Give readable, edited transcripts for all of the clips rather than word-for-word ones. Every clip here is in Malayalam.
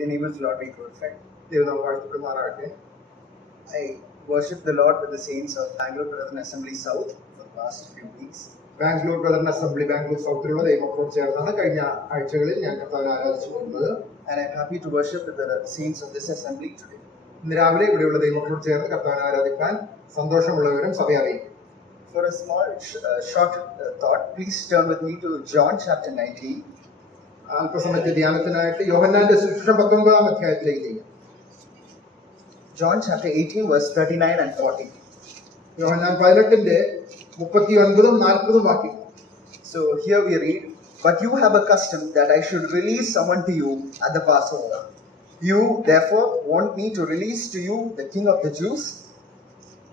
the name of the Lord be glorified. ദൈവനാമം വാഴ്ത്തപ്പെടുമാറാകട്ടെ. I worship the Lord with the saints of Bangalore Brethren Assembly South for the past few weeks. Bangalore brother assembly Bangalore സൗത്തിലുള്ള ദൈവമക്കളോട് ചേർന്നാണ് കഴിഞ്ഞ ആഴ്ചകളിൽ ഞാൻ കർത്താവിനെ ആരാധിച്ചു പോകുന്നത്. And I'm happy to worship with the saints of this assembly today. ഇന്ന് രാവിലെ ഇവിടെയുള്ള ദൈവമക്കളോട് ചേർന്ന് കർത്താവിനെ ആരാധിക്കാൻ സന്തോഷമുള്ളവരും സഭയെ അറിയിക്കും. For a small short thought, please turn with me to John chapter 19. അല്പസമയത്തെ ധ്യാനത്തിനായിട്ട് യോഹന്നാന്റെ സുവിശേഷം 19-ാം അധ്യായത്തിലേക്ക് നീങ്ങും. John chapter 18 verse 39 and 40. യോഹന്നാൻ 18-ന്റെ 39-ഉം 40-ഉം വാക്യം. So here we read, "But you have a custom that I should release someone to you at the Passover. You therefore want me to release to you the King of the Jews?"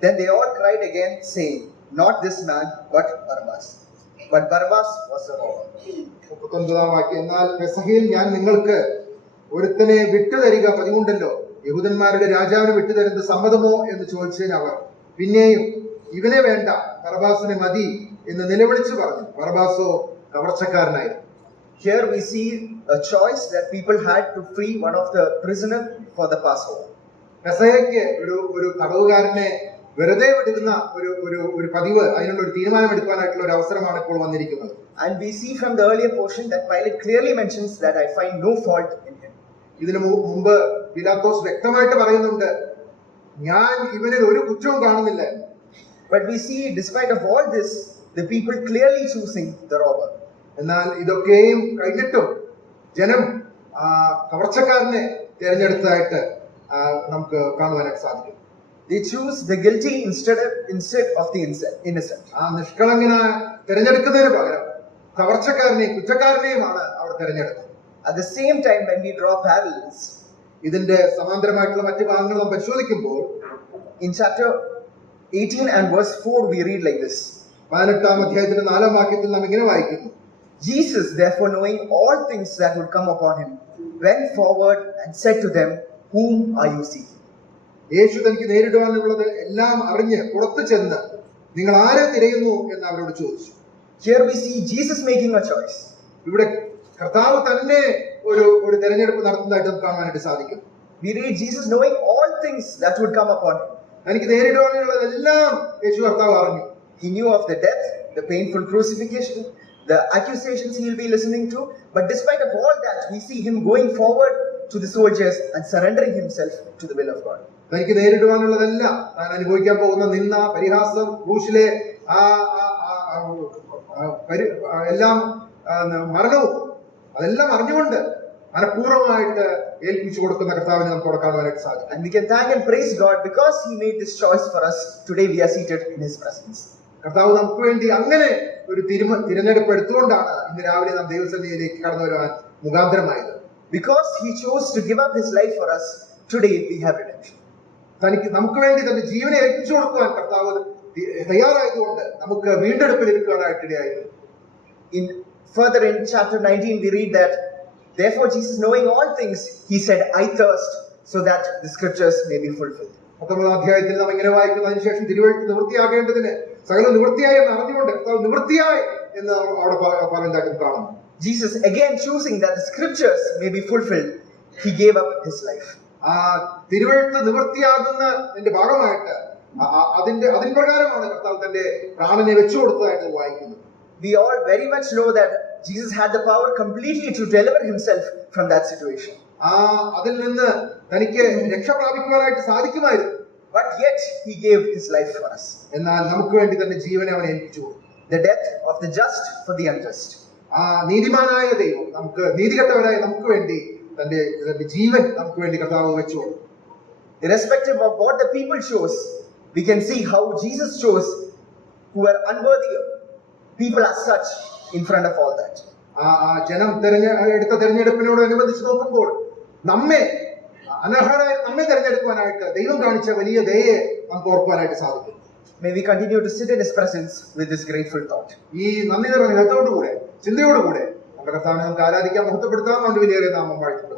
Then they all cried again, saying, "Not this man, but Barabbas." But Barabbas was a robber. 39-ാം വാക്യം. എന്നാൽ പെസഹയിൽ ഞാൻ നിങ്ങൾക്ക് ഒരുത്തനെ വിട്ടുതരിക പതിവുണ്ടല്ലോ, യഹൂദന്മാരുടെ രാജാവിന് വിട്ടുതരുന്നത് സമ്മതമോ എന്ന് ചോദിച്ചതിന് അവർ പിന്നെയും ഇവനെ വേണ്ട, ബറബ്ബാസിനെ മതി എന്ന് നിലവിളിച്ചു പറഞ്ഞു. ബറബ്ബാസോ കവർച്ചക്കാരനായിരുന്നു. Here we see a choice that people had to free one of the prisoner for the Passover. പെസഹയ്ക്ക് ഒരു തടവുകാരനെ വെറുതെ വിടുന്ന ഒരു പതിവ്, അതിനുള്ള ഒരു തീരുമാനം എടുക്കാനായിട്ടുള്ള ഒരു അവസരമാണ് ഇപ്പോൾ വന്നിരിക്കുന്നത്. And we see from the earlier portion that Pilate clearly mentions that I find no fault in him. ഇതിനു മുമ്പ് പിലാത്തോസ് വ്യക്തമായിട്ട് പറയുന്നുണ്ട്, ഞാൻ ഇവനിൽ ഒരു കുറ്റവും കാണുന്നില്ല. But we see, despite of all this, the people clearly choosing the robber. എന്നാൽ ഇതൊക്കെയും കഴിഞ്ഞിട്ടും ജനം കവർച്ചക്കാരനെ തിരഞ്ഞെടുത്തതായിട്ട് നമുക്ക് കാണുവാനായിട്ട് സാധിക്കും. They choose the guilty instead of the innocent. നിഷ്കളങ്കനെ തിരഞ്ഞെടുക്കുന്നതിന് പകരം കവർച്ചക്കാരനെയും കുറ്റക്കാരനെയുമാണ് അവർ തിരഞ്ഞെടുത്തത്. At the same time, when we draw parallels, ഇതിന്റെ സമാന്തരമായിട്ടുള്ള മറ്റു ഭാഗങ്ങൾ നാം പരിശോധിക്കുമ്പോൾ in chapter 18 and verse 4 we read like this. 18-ാം അധ്യായത്തിന്റെ 4-ാം വാക്യത്തിൽ നാം ഇങ്ങനെ വായിക്കുന്നു, Jesus, therefore, knowing all things that would come upon him, went forward and said to them, "Whom are you seeking?" യേശു തനിക്ക് നേരിടുവാനുള്ളത് എല്ലാം അറിഞ്ഞ് പുറത്തു ചെന്ന് നിങ്ങൾ ആരെ തിരയുന്നു എന്ന് അവരോട് ചോദിച്ചു. Here we see Jesus making a choice. ഇവിടെ കർത്താവ് തന്നെ ഒരു തെരഞ്ഞെടുപ്പ് നടത്തുന്നതായിട്ട് നമുക്ക് കാണാനായിട്ട് സാധിക്കും. We read Jesus knowing all things that would come upon him. തനിക്ക് നേരിടുവാനുള്ളതെല്ലാം യേശു കർത്താവ് അറിഞ്ഞു. He knew of the death, the painful crucifixion, the accusations he will be listening to. But despite of all that, we see him going forward to the soldiers and surrendering himself to the will of God. തനിക്ക് നേരിടുവാനുള്ളതെല്ലാം, താൻ അനുഭവിക്കാൻ പോകുന്ന നിന്ന, പരിഹാസം, ക്രൂശിലെ എല്ലാം മരണവും അതെല്ലാം അറിഞ്ഞുകൊണ്ട് മനഃപൂർവ്വമായിട്ട് ഏൽപ്പിച്ചു കൊടുക്കുന്ന കർത്താവിനെ നമുക്ക് അവിടെ കാണുവാനായിട്ട് സാധിക്കും. And we can thank and praise God because he made this choice for us. Today we are seated in his presence. കർത്താവ് നമുക്ക് വേണ്ടി അങ്ങനെ ഒരു തിരഞ്ഞെടുപ്പ് എടുത്തുകൊണ്ടാണ് ഇന്ന് രാവിലെ നാം ദൈവസന്നിധിയിലേക്ക് കടന്നു വരുവാൻ മുഖാന്തരമായത്. Because he chose to give up his life for us, today we have redemption. നമുക്ക് വേണ്ടി തന്റെ ജീവനെ ഏൽപ്പിച്ചു കൊടുക്കുവാൻ കർത്താവ് തയ്യാറായതുകൊണ്ട് നമുക്ക് വീണ്ടെടുപ്പിൽ ഇരിക്കാനായിട്ടിടയായിരുന്നു. Further in chapter 19 we read that, "Therefore Jesus, knowing all things, he said, I thirst, so that the scriptures may be fulfilled." 19-ാം അധ്യായത്തിൽ നാം ഇങ്ങനെ വായിക്കുന്നു, അതിനുശേഷം തിരുവെഴുത്ത് നിവൃത്തിയാകേണ്ടതിന് സകലം നിവൃത്തിയായി എന്ന് അറിഞ്ഞുകൊണ്ട് കർത്താവ് നിവൃത്തിയായി എന്ന് അവിടെ പറയുന്നതായിട്ട് കാണുന്നു. Jesus again choosing that the scriptures may be fulfilled, he gave up his life. തിരുവെഴുത്ത് നിവൃത്തിയാകുന്നതിന്റെ ഭാഗമായിട്ട് അതിൻ പ്രകാരമാണ് കർത്താവ് തന്റെ പ്രാണനെ വെച്ചു കൊടുത്തതായിട്ട് വായിക്കുന്നത്. We all very much know that Jesus had the power completely to deliver himself from that situation. അതിൽ നിന്ന് തനിക്ക് രക്ഷ പ്രാപിക്കുവാനായിട്ട് സാധിക്കുമായിരുന്നു. But yet he gave his life for us. എന്നാൽ നമുക്ക് വേണ്ടി തന്റെ ജീവനെ അവൻ ഏൽപ്പിച്ചു. The death of the just for the unjust. നീതിമാനായ ദൈവം നീതികെട്ടവരായ നമുക്ക് വേണ്ടി തന്റെ ജീവൻ നമുക്ക് വേണ്ടി കർത്താവ് വെച്ചു. Irrespective of what the people chose, we can see how Jesus chose who were unworthy people as such in front of all that. ജനം എടുത്ത തെരഞ്ഞെടുപ്പിനോടനുബന്ധിച്ച് നോക്കുമ്പോൾ അനർഹരായ നമ്മെ തെരഞ്ഞെടുക്കുവാനായിട്ട് ദൈവം കാണിച്ച വലിയ ദയയെ നമുക്ക് ഓർക്കുവാനായിട്ട് സാധിക്കും. May we continue to sit in his presence with this grateful thought. ഈ നന്ദി നിറഞ്ഞ ഹൃദയത്തോടുകൂടെ ചിന്തയോടുകൂടെ നമ്മുടെ കർത്താവിനെ നമുക്ക് ആരാധിക്കാം, മഹത്വപ്പെടുത്താം. അവന്റെ വിലയേറിയ നാമം വാഴ്ത്തപ്പെടും.